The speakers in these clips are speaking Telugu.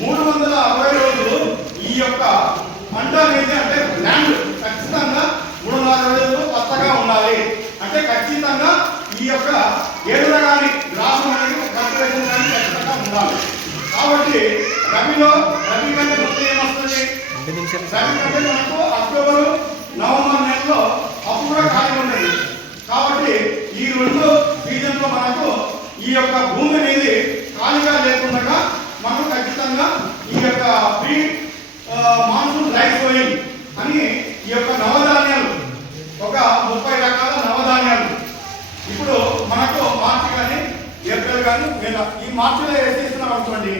మూడు వందల అరవై రోజులు ఈ యొక్క పంట అనేది అంటే ల్యాండ్ ఖచ్చితంగా మూడు వందల అరవై రోజులు పచ్చగా ఉండాలి. అంటే ఖచ్చితంగా ఈ యొక్క ఏడుల కానీ గ్రామం అనేది కల్టివేషన్ కానీ ఖచ్చితంగా ఉండాలి. కాబట్టి రబీలో రబీ కంటే ముందు ఏమొస్తుంది? రబీ కంటే మనకు అక్టోబర్ నవంబర్ నెలలో అప్పుడు కూడా ఖాళీ ఉండేది. కాబట్టి ఈ రెండు సీజన్లో మనకు ఈ యొక్క భూమి అనేది ఖచ్చితంగా ఈ యొక్క ప్రీ మాన్సూన్ రైస్ సోయింగ్ అని ఈ యొక్క నవధాన్యాలు ఒక ముప్పై రకాల నవధాన్యాలు. ఇప్పుడు మనకు మార్చి కానీ ఏప్రిల్ కానీ నెల ఈ మార్చిలో వేసేస్తున్నాం అనుకోండి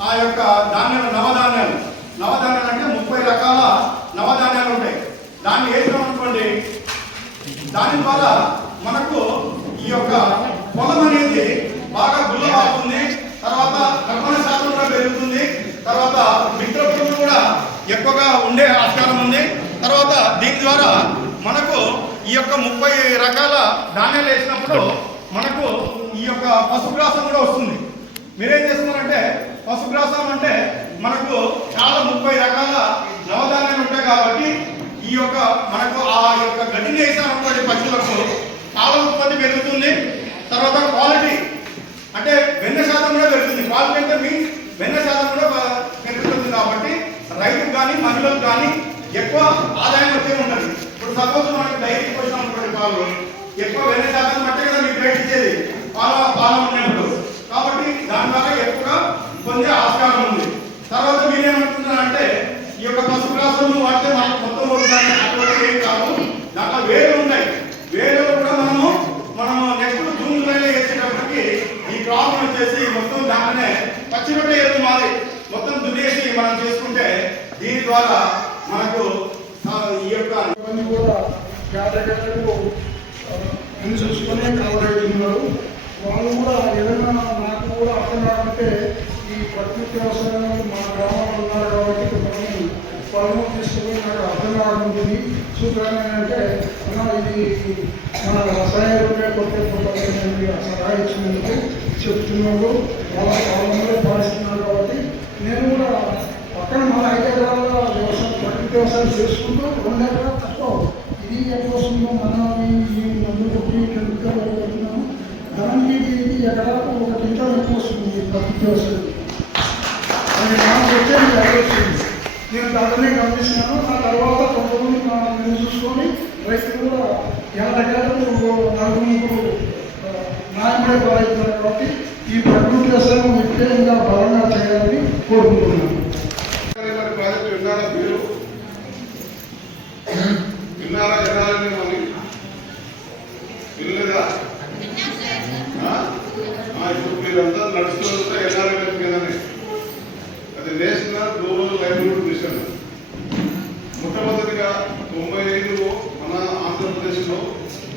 ఆ యొక్క ధాన్యాలు నవధాన్యాలు. నవధాన్యాలు అంటే ముప్పై రకాల నవధాన్యాలు ఉంటాయి. దాన్ని వేసినాం అనుకోండి దాని ద్వారా మనకు ఈ యొక్క పొలం అనేది బాగా గుల్లబాగుతుంది తర్వాత కర్మణ శాతం కూడా పెరుగుతుంది తర్వాత మిత్ర పురుగులు కూడా ఎక్కువగా ఉండే ఆస్కారం ఉంది. తర్వాత దీని ద్వారా మనకు ఈ యొక్క ముప్పై రకాల ధాన్యాలు వేసినప్పుడు మనకు ఈ యొక్క పశుగ్రాసం కూడా వస్తుంది. మీరేం చేస్తున్నారంటే పశుగ్రాసం అంటే మనకు చాలా ముప్పై రకాల నవధాన్యాలు ఉంటాయి కాబట్టి ఈ యొక్క మనకు ఆ యొక్క గడ్డిని వేసినటువంటి పశువులకు చాలా ఉత్పత్తి పెరుగుతుంది. తర్వాత క్వాలిటీ అంటే వెన్న శాతం కూడా పెరుగుతుంది. క్వాలిటీ అంటే మీన్స్ వెన్న శాతం కూడా బా- పెరుగుతుంది కాబట్టి ఖర్చులకు కానీ ఎక్కువ ఆదాయం వచ్చే ఉంటుంది. ఇప్పుడు సపోజ్ మనకి డైరీకి వచ్చినాం అనుకోండి పాలు. ఎక్కువ వెన్న శాతం బట్టే కదా మీకు రేట్ ఇచ్చేది. పాల పాల ఉన్నప్పుడు. కాబట్టి దాని ద్వారా ఎక్కువగా పొందే ఆస్కారం ఉంది. తర్వాత మీరేమనుకుంటున్నారంటే ఈ యొక్క పశుగ్రాసం వాడితే మనకు మొత్తం పోతుందని అటువంటి ఏం కాదు. దాంట్లో వేలు ఉన్నాయి వేలు కూడా మనము మనము నెక్స్ట్ జూన్ జూలైలో వేసేటప్పటికి ఈ ప్రాబ్లం వచ్చేసి మొత్తం దాంట్లోనే పచ్చిరొట్ట ఎరువు మాది. మొత్తం దున్నేసి మనం చేసుకుంటే దీని ద్వారా మనకు ఈ యొక్క ఇవన్నీ కూడా కేటగిరీలు చూసుకునే చూసుకొని ఉన్నారు. వాళ్ళు కూడా ఏదైనా నాకు కూడా అర్థం కాకపోతే ఈ ప్రకృతి వ్యవసాయం మా గ్రామంలో ఉన్నారు కాబట్టి కొంతమంది పొలము తీసుకుని నాకు అర్థం కాకుంటుంది సూత్రం ఏంటంటే ఇది మన రసాయన కొత్త కొట్టే పోతుంది సలహా చెప్తున్నారు వాళ్ళ పొలంలో పాటిస్తున్నారు కాబట్టి నేను కూడా పక్కన మన ఐదు ఎకరాల వ్యవసాయం ప్రకృతి వ్యవసాయం చేసుకుంటూ రెండు ఎకరాలు తక్కువ ఇది ఎక్కడ వస్తుందో మన ఈ మందు కొట్టి కెమికల్ పెడుతున్నాము దానికి ఇది ఎకరాలకు ఒక క్వింటల్ ఎక్కువ వస్తుంది ఈ ప్రకృతి వ్యవసాయం అది నాకు వచ్చేది ఎక్కడ వస్తుంది నేను దాంట్లోనే గమనిస్తున్నాను ఆ తర్వాత కొంతమంది నా నేను చూసుకొని రైతులు కూడా ఎనభై ఎకరాలకు నాలుగు నాయకుడే కాబట్టి ఈ ప్రకృతి వ్యవసాయం ముఖ్యంగా ఇంకా బలంగా చేయాలని కోరుకుంటున్నాను మరి ప్రాజెక్టు విన్నారా మీరు విన్నారా వినాలని మరి వినలేదా ఆ? ఆ, ఇప్పుడు మీరంతా నడుచుకుంటే ఎన్ఆర్ఎల్ మీదనే అది నేషనల్ రూరల్ లైవ్లీహుడ్ మిషన్ మొట్టమొదటిగా తొంభై ఐదులో మన ఆంధ్రప్రదేశ్లో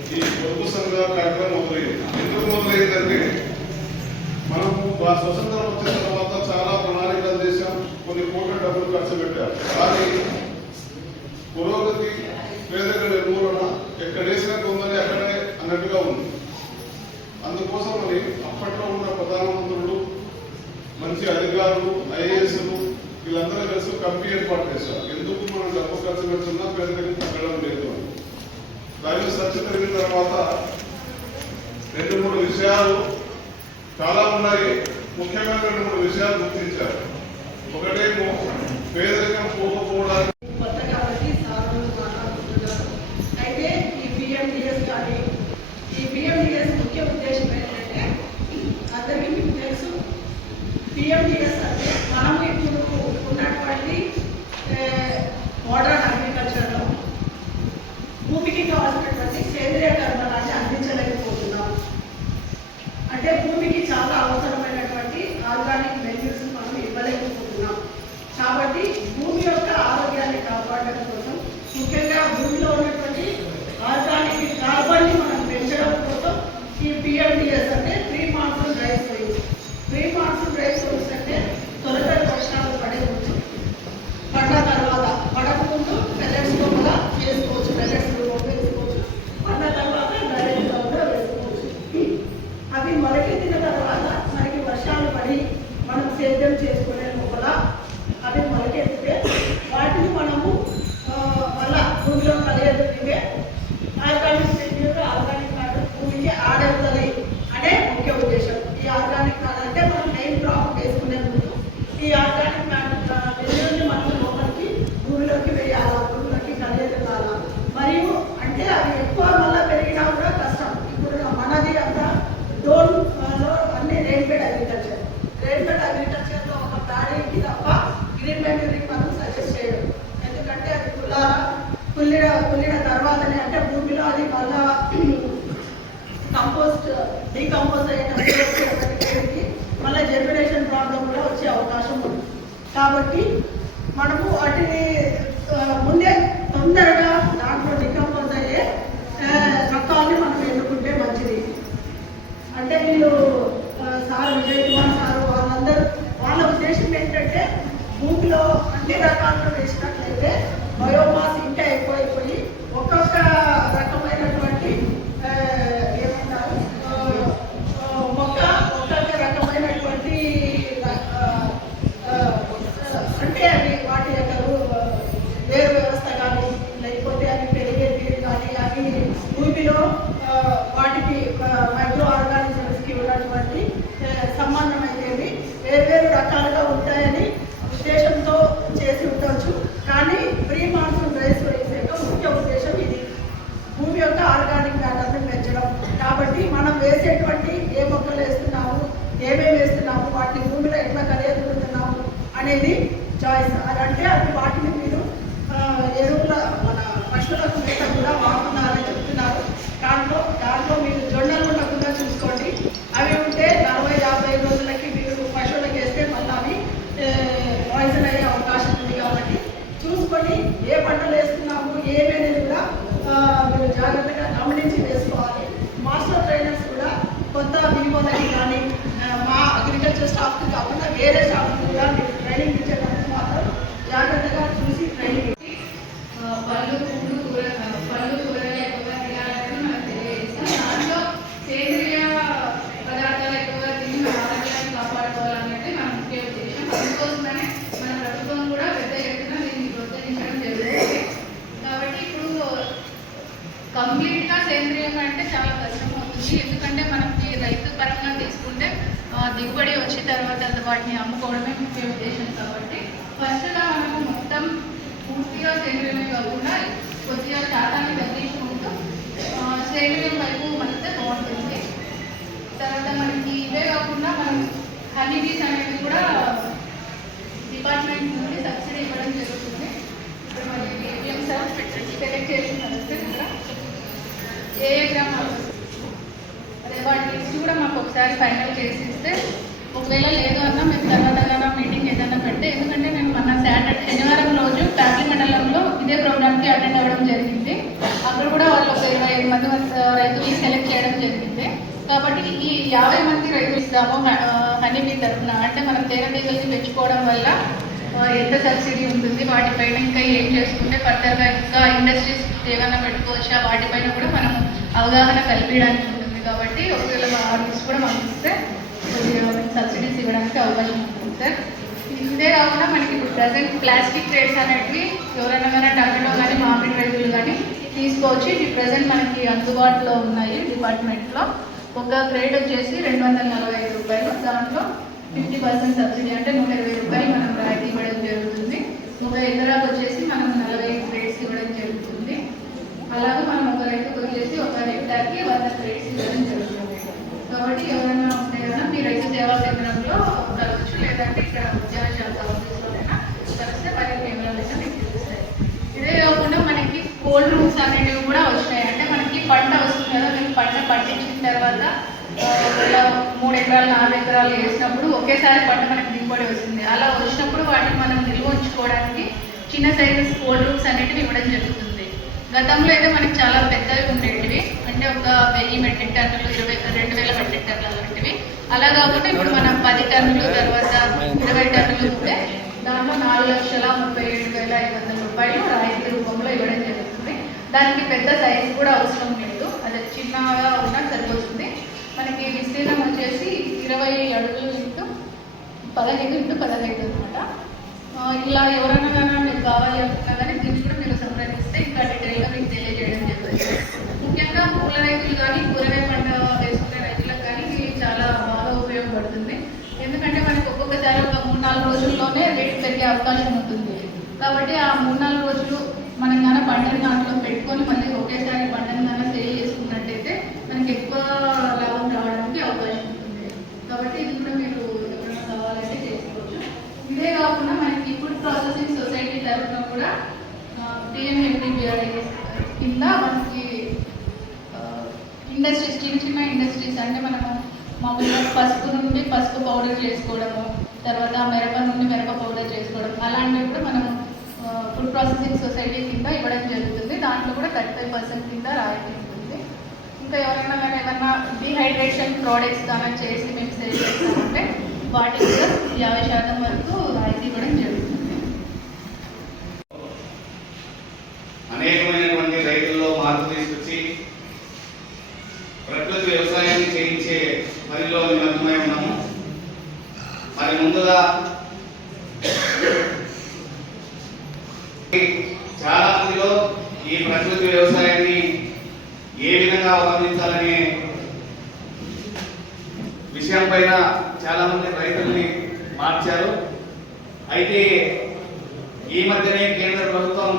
ఈ పొదుపు సంఘ కార్యక్రమం మొదలైంది ఎందుకు మొదలైందంటే మనము ఆ స్వతంత్రం వచ్చిన తర్వాత చాలా ప్రణాళికలు చేశాం కొన్ని కోట్ల డబ్బులు ఖర్చు పెట్టారు కానీ పురోగతి పేదరిక నిర్మూలన ఎక్కడ వేసిన కొందని అక్కడే అన్నట్టుగా ఉంది. అందుకోసం మరి అప్పట్లో ఉన్న ప్రధానమంత్రులు మంచి అధికారులు ఐఏఎస్లు వీళ్ళందరూ కలిసి కంపెనీ ఏర్పాటు చేశారు. ఎందుకు మనం డబ్బు ఖర్చు పెడుతున్నా పేదరికం తగ్గడం లేదు అని. దానిలో చర్చ జరిగిన తర్వాత రెండు మూడు విషయాలు చాలా ఉన్నాయి. ముఖ్యమైన రెండు మూడు విషయాలు గుర్తించారు. ఒకటేమో Pedro Campo ఆరోగ్యాన్ని కాపాడడం కోసం ముఖ్యంగా భూమిలో ఉన్నటువంటి ఆర్గానిక్ కార్బన్ని మనం పెంచడం కోసం ఈ పిఎండి కుళ్ళిన కుళ్ళిన తర్వాతనే అంటే భూమిలో అది మళ్ళా కంపోస్ట్ డీకంపోజ్ అయ్యేటప్పటికి మళ్ళీ జెర్మినేషన్ ప్రాబ్లం కూడా వచ్చే అవకాశం ఉంది. కాబట్టి మనము వాటిని కంప్లీట్గా సేంద్రియం అంటే చాలా కష్టం అవుతుంది ఎందుకంటే మనకి రైతు పరంగా తీసుకుంటే దిగుబడి వచ్చిన తర్వాత వాటిని అమ్ముకోవడమే ముఖ్య ఉద్దేశం కాబట్టి ఫస్ట్గా మనము మొత్తం పూర్తిగా సేంద్రియమే కాకుండా కొద్దిగా శాతాన్ని తగ్గించుకుంటూ సేంద్రియం వైపు మళ్ళీ బాగుంటుంది తర్వాత మనకి ఇవే కాకుండా మనం హనీ బీస్ అనేది కూడా డిపార్ట్మెంట్ నుండి సబ్సిడీ ఇవ్వడం జరుగుతుంది. ఇప్పుడు మనకి ఏటీఎం సార్ సెలెక్ట్ చేసిన సార్ ఇక్కడ ఏ ఏ గ్రామాలు అదే వాటి లిస్ట్ కూడా మాకు ఒకసారి ఫైనల్ చేసి ఇస్తే ఒకవేళ లేదు అన్నా మేము తర్వాత మీటింగ్ ఏదైనా పెడితే ఎందుకంటే నేను మొన్న సాటర్డే శనివారం రోజు ప్యాకింగ్ మండలంలో ఇదే ప్రోగ్రామ్కి అటెండ్ అవ్వడం జరిగింది. అక్కడ కూడా వాళ్ళు ఒక ఇరవై ఐదు మంది రైతుల్ని సెలెక్ట్ చేయడం జరిగింది. కాబట్టి ఈ యాభై మంది రైతులు ఇస్తాము హనీ బీ తరఫున అంటే మనం తేనెటీగల్ని పెంచుకోవడం వల్ల ఎంత సబ్సిడీ ఉంటుంది వాటిపైన ఇంకా ఏం చేసుకుంటే ఫర్దర్గా ఇంకా ఇండస్ట్రీస్ ఏమైనా పెట్టుకోవచ్చా వాటిపైన కూడా మనం అవగాహన కల్పించడానికి ఉంటుంది కాబట్టి ఒకవేళ మా ఆర్టిస్ట్ కూడా మాకు ఇస్తే సబ్సిడీస్ ఇవ్వడానికి అవకాశం ఉంటుంది సార్. ఇదే కాకుండా మనకి ఇప్పుడు ప్రజెంట్ ప్లాస్టిక్ ట్రేడ్స్ అనేటివి ఎవరైనా కానీ టమాటో కానీ మామిడి రైతులు కానీ తీసుకోవచ్చు. ఇవి ప్రజెంట్ మనకి అందుబాటులో ఉన్నాయి డిపార్ట్మెంట్లో. ఒక గ్రేడ్ వచ్చేసి రెండు వందల నలభై ఐదు రూపాయలు. దాంట్లో ఫిఫ్టీ పర్సెంట్ సబ్సిడీ అంటే నూట ఇరవై రూపాయలు మనం రాయితీ ఇవ్వడం జరుగుతుంది. ఒక ఎకరాకు వచ్చేసి మనం నలభై గ్రేడ్స్ ఇవ్వడం జరుగుతుంది. అలాగే మనం ఒక రైతుకు వచ్చేసి ఒక హెక్టార్కి వంద గ్రేడ్స్ ఇవ్వడం జరుగుతుంది కాబట్టి ఎవరైనా ఉంటే కనుక మీ రైతు సేవా కేంద్రంలో కలవచ్చు లేదంటే ఇక్కడ ఉద్యోగ శాఖ ఆఫీస్లోనైనా కలిస్తే మరి వివరాలు అయితే మీకు తెలుస్తాయి ఇదే కాకుండా మనకి కోల్డ్ రూమ్స్ అనేటివి కూడా వచ్చినాయి అంటే మనకి పంట వస్తుంది కదా మీకు పంట పండించిన తర్వాత ఆ, ఒకవేళ మూడు ఎకరాలు నాలుగు ఎకరాలు వేసినప్పుడు ఒకేసారి పంట మనకి దిగుబడి వస్తుంది. అలా వచ్చినప్పుడు వాటిని మనం నిల్వ ఉంచుకోవడానికి చిన్న సైజెస్ కోల్డ్ రూమ్స్ అనేటివి ఇవ్వడం జరుగుతుంది. గతంలో అయితే మనకి చాలా పెద్దవి ఉండేటివి. అంటే ఒక వెయ్యి మెట్రిక్ టన్నులు ఇరవై రెండు వేల మెట్రిక్ టన్నులు అలాంటివి. అలా కాకుండా ఇప్పుడు మనం పది టన్నులు తర్వాత ఇరవై టన్నులు ఉంటే దాంట్లో నాలుగు లక్షల ముప్పై ఏడు వేల ఐదు వందల రూపాయలు రాయితీ రూపంలో ఇవ్వడం జరుగుతుంది. దానికి పెద్ద సైజు కూడా అవసరం లేదు. అది చిన్నగా ఉన్నా సరిపోతుంది. మనకి విస్తీర్ణం వచ్చేసి ఇరవై అడుగులు ఇంటూ పదహైదు ఇంటూ పదహైదు అనమాట ఇలా ఎవరైనా కానీ మీకు కావాలి అనుకున్నా కానీ దీన్ని కూడా మీరు సంప్రదిస్తే ఇంకా డీటెయిల్గా మీకు తెలియజేయడం జరుగుతుంది. ముఖ్యంగా పూల రైతులు కానీ కూరగాయ పంట వేసుకునే రైతులకు కానీ ఇది చాలా బాగా ఉపయోగపడుతుంది. ఎందుకంటే మనకి ఒక్కొక్కసారి ఒక మూడు నాలుగు రోజుల్లోనే రేటు పెరిగే అవకాశం ఉంటుంది. కాబట్టి ఆ మూడు నాలుగు రోజులు మనం కానీ పంటని దాంట్లో పెట్టుకొని మళ్ళీ ఒకేసారి పంటని కానీ సేల్ చేసుకున్నట్టయితే మనకి ఎక్కువ లాభం రావడానికి అవకాశం ఉంటుంది కాబట్టి ఇది కూడా మీరు ఎవరైనా కావాలంటే చేసుకోవచ్చు ఇదే కాకుండా మనకి ఫుడ్ ప్రాసెసింగ్ సొసైటీ తరఫున కూడా పిఎంఎండిబిఆర్ఐఎస్ కింద మనకి ఇండస్ట్రీస్ చిన్న చిన్న ఇండస్ట్రీస్ అంటే మనము మామూలుగా పసుపు నుండి పసుపు పౌడర్ చేసుకోవడము తర్వాత మిరప నుండి మిరప పౌడర్ చేసుకోవడం అలాంటివి కూడా మనం ఫుడ్ ప్రాసెసింగ్ సొసైటీ కింద ఇవ్వడం జరుగుతుంది. దాంట్లో కూడా థర్టీ ఫైవ్ పర్సెంట్ కింద రాయితీ ఉంటుంది. ఇంకా ఎవరైనా కానీ ఏమన్నా డిహైడ్రేషన్ ప్రోడక్ట్స్ కానీ చేసి మేము సేల్ చేస్తామంటే వాటికి కూడా యాభై శాతం వరకు రాయితీ ఇవ్వడం జరుగుతుంది. అనేకమైనటువంటి రైతుల్లో మార్పు తీసుకొచ్చి ప్రకృతి వ్యవసాయాన్ని చేయించే పనిలో నిమగ్నమై ఉన్నాము. మరి ముందుగా చాలా మందిలో ఈ ప్రకృతి వ్యవసాయాన్ని ఏ విధంగా అవలంబించాలనే విషయం పైన చాలా మంది రైతుల్ని మార్చారు. అయితే ఈ మధ్యనే కేంద్ర ప్రభుత్వం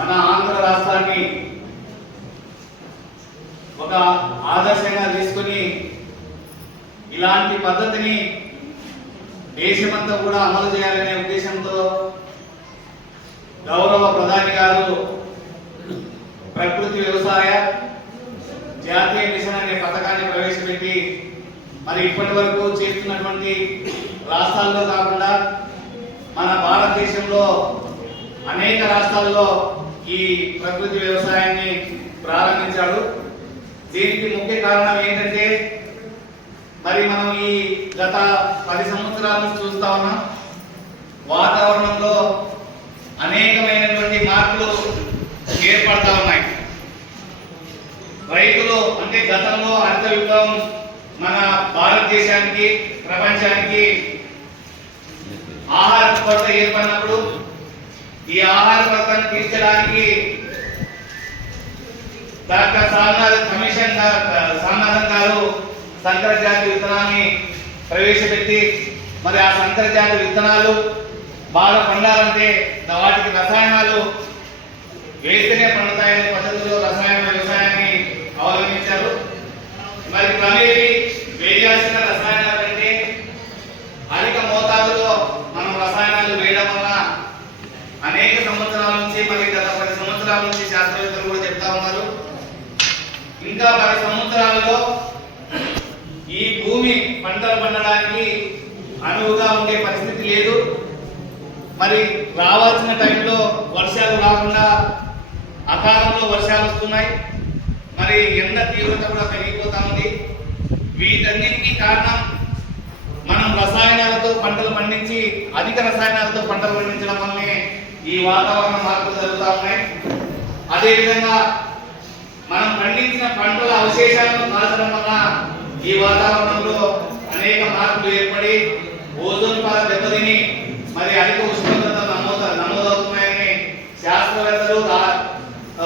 మన ఆంధ్ర రాష్ట్రాన్ని ఒక ఆదర్శంగా తీసుకుని ఇలాంటి పద్ధతిని దేశమంతా కూడా అమలు చేయాలనే ఉద్దేశంతో గౌరవ ప్రధాని గారు ప్రకృతి వ్యవసాయ జాతీయ మిషన్ అనే పథకాన్ని ప్రవేశపెట్టి మరి ఇప్పటి వరకు చేస్తున్నటువంటి రాష్ట్రాల్లో కాకుండా మన భారతదేశంలో అనేక రాష్ట్రాల్లో ఈ ప్రకృతి వ్యవసాయాన్ని ప్రారంభించాడు. దీనికి ముఖ్య కారణం ఏంటంటే మరి మనం ఈ గత పది సంవత్సరాల నుంచి చూస్తా ఉన్నాం. వాతావరణంలో అనేకమైనటువంటి మార్పులు ఏర్పడతా ఉన్నాయి. రైతులు అంటే గతంలో హరిత విప్లవం మన భారతదేశానికి ప్రపంచానికి ఆహార కొరత ఏర్పడినప్పుడు ఈ ఆహార పథకాన్ని తీర్చడానికి డాక్టర్ సామనాథ్ కమిషన్ గా- సామనాథన్ గారు సంకరజాతి విత్తనాన్ని ప్రవేశపెట్టి మరి ఆ సంకరజాతి విత్తనాలు బాగా పండాలంటే వాటికి రసాయనాలు వేస్తేనే పండుతాయనే పద్ధతిలో రసాయన వ్యవసాయాన్ని అవలంబించారు. మరి క్రమేపీ వేయాల్సిన రసాయనాలు అంటే అధిక మోతాదులో మనం రసాయనాలు వేయడం వల్ల అనేక సంవత్సరాల నుంచి మరి గత పది సంవత్సరాల నుంచి శాస్త్రవేత్తలు కూడా చెప్తా ఉన్నారు ఇంకా పది సంవత్సరాలలో ఈ భూమి పంటలు పండడానికి అనువుగా ఉండే పరిస్థితి లేదు. మరి రావాల్సిన టైంలో వర్షాలు రాకుండా అకాలంలో వర్షాలు వస్తున్నాయి. మరి ఎండ తీవ్రత కూడా పెరిగిపోతా ఉంది. వీటన్నిటికీ కారణం మనం రసాయనాలతో పంటలు పండించి అధిక రసాయనాలతో పంటలు పండించడం వల్లనే ఈ వాతావరణ మార్పులు జరుగుతూ ఉన్నాయి. అదేవిధంగా మనం పండించిన పంటల అవశేషాలను కాల్చడం వల్ల ఈ వాతావరణంలో అనేక మార్పులు ఏర్పడి ఓజోన్ పొర దెబ్బతిని మరి అధిక ఉష్ణోగ్రత నమోద నమోదవుతున్నాయని శాస్త్రవేత్తలు రా-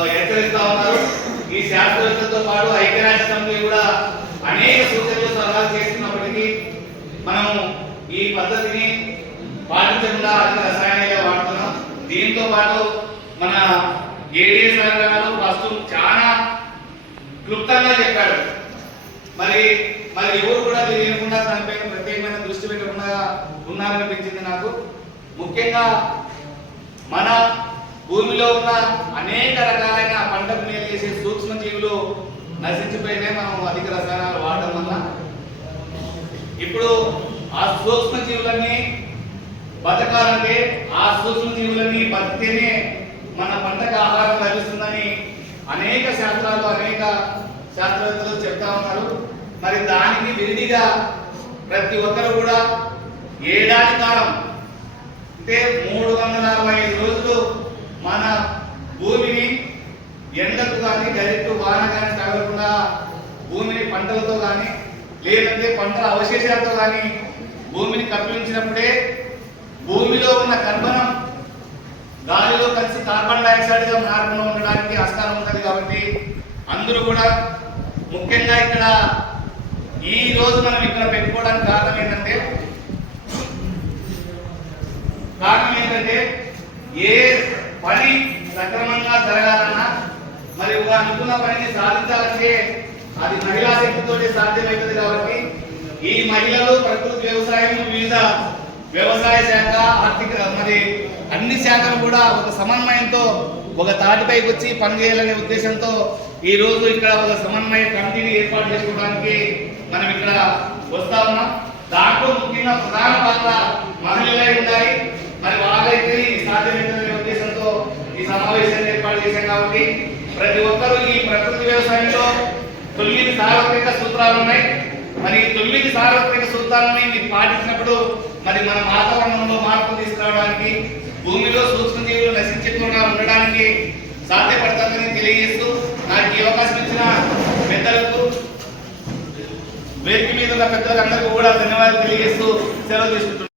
హెచ్చరిస్తా ఉన్నారు. ఈ శాస్త్రవేత్తలతో పాటు ఐక్యరాజ్య సమితి కూడా అనేక సూచనలు సలహాలు చేస్తున్నప్పటికీ మనం ఈ పద్ధతిని పాటించకుండా అధిక రసాయనాలుగా వాడుతున్నాం. దీంతో పాటు మన ఏడీఎస్ గారు క్లుప్తంగా చెప్పాడు. మరి మరి ఎవరు కూడా తెలియకుండా దానిపైన ప్రత్యేకమైన దృష్టి పెట్టకుండా ఉన్నారనిపించింది నాకు. ముఖ్యంగా మన భూమిలో ఉన్న అనేక రకాలైన పంటకు మేలు చేసే సూక్ష్మ జీవులు నశించిపోయినాయి మనం అధిక రసాయనాలు వాడడం వల్ల. ఇప్పుడు ఆ సూక్ష్మ జీవులన్నీ బతకాలంటే ఆ సూక్ష్మ జీవులన్నీ బతికేనే మన పంటకు ఆహారం లభిస్తుందని అనేక శాస్త్రాలు అనేక శాస్త్రవేత్తలు చెప్తా ఉన్నారు. మరి దానికి విడిగా ప్రతి ఒక్కరు కూడా ఏడాది కాలం అంటే మూడు వందల అరవై ఐదు రోజులు మన భూమిని ఎండకు కానీ డైరెక్ట్ వాన కానీ తగలకుండా భూమిని పంటలతో కానీ లేదంటే పంటల అవశేషాలతో కానీ భూమిని కప్పించినప్పుడే భూమిలో ఉన్న కర్బనం గాలిలో కలిసి కార్బన్ డైఆక్సైడ్గా ఉండడానికి ఆస్కారం ఉంటుంది కాబట్టి అందరూ కూడా ముఖ్యంగా ఇక్కడ ఈ రోజు మనం ఇక్కడ పెట్టుకోవడానికి కారణం ఏంటంటే కారణం ఏంటంటే ఏ పని సక్రమంగా జరగాలన్నా మరి ఒక అనుకున్న పనిని సాధించాలంటే అది మహిళా శక్తితోనే సాధ్యమవుతుంది కాబట్టి ఈ మహిళలు ప్రకృతి వ్యవసాయం వివిధ వ్యవసాయ శాఖ ఆర్థిక మరి అన్ని శాఖలు కూడా ఒక సమన్వయంతో ఒక తాటిపైకి వచ్చి పనిచేయాలనే ఉద్దేశంతో ఈ రోజు ఇక్కడ ఒక సమన్వయ కమిటీని ఏర్పాటు చేసుకోవడానికి మనం ఇక్కడ వస్తా ఉన్నాం. దాంట్లో ముఖ్యంగా ప్రధాన పాత్ర మహిళలై ఉండాలి. మరి వాళ్ళైతే ఈ సాధ్యమైందనే ఉద్దేశంతో ఈ సమావేశాన్ని ఏర్పాటు చేశాం కాబట్టి ప్రతి ఒక్కరూ ఈ ప్రకృతి వ్యవసాయంలో తొమ్మిది సార్వత్రిక సూత్రాలు ఉన్నాయి. మరి ఈ తొమ్మిది సార్వత్రిక సూత్రాలని మీరు పాటించినప్పుడు మరి మన వాతావరణంలో మార్పు తీసుకురావడానికి భూమిలో సూక్ష్మజీవులు నశించకుండా ఉండడానికి సాధ్యపడుతుందని తెలియజేస్తూ నాకు ఈ అవకాశం ఇచ్చిన పెద్దలకు వేదిక మీద ఉన్న పెద్దలకు అందరికీ కూడా ధన్యవాదాలు తెలియజేస్తూ సెలవు తీసుకుంటున్నాను.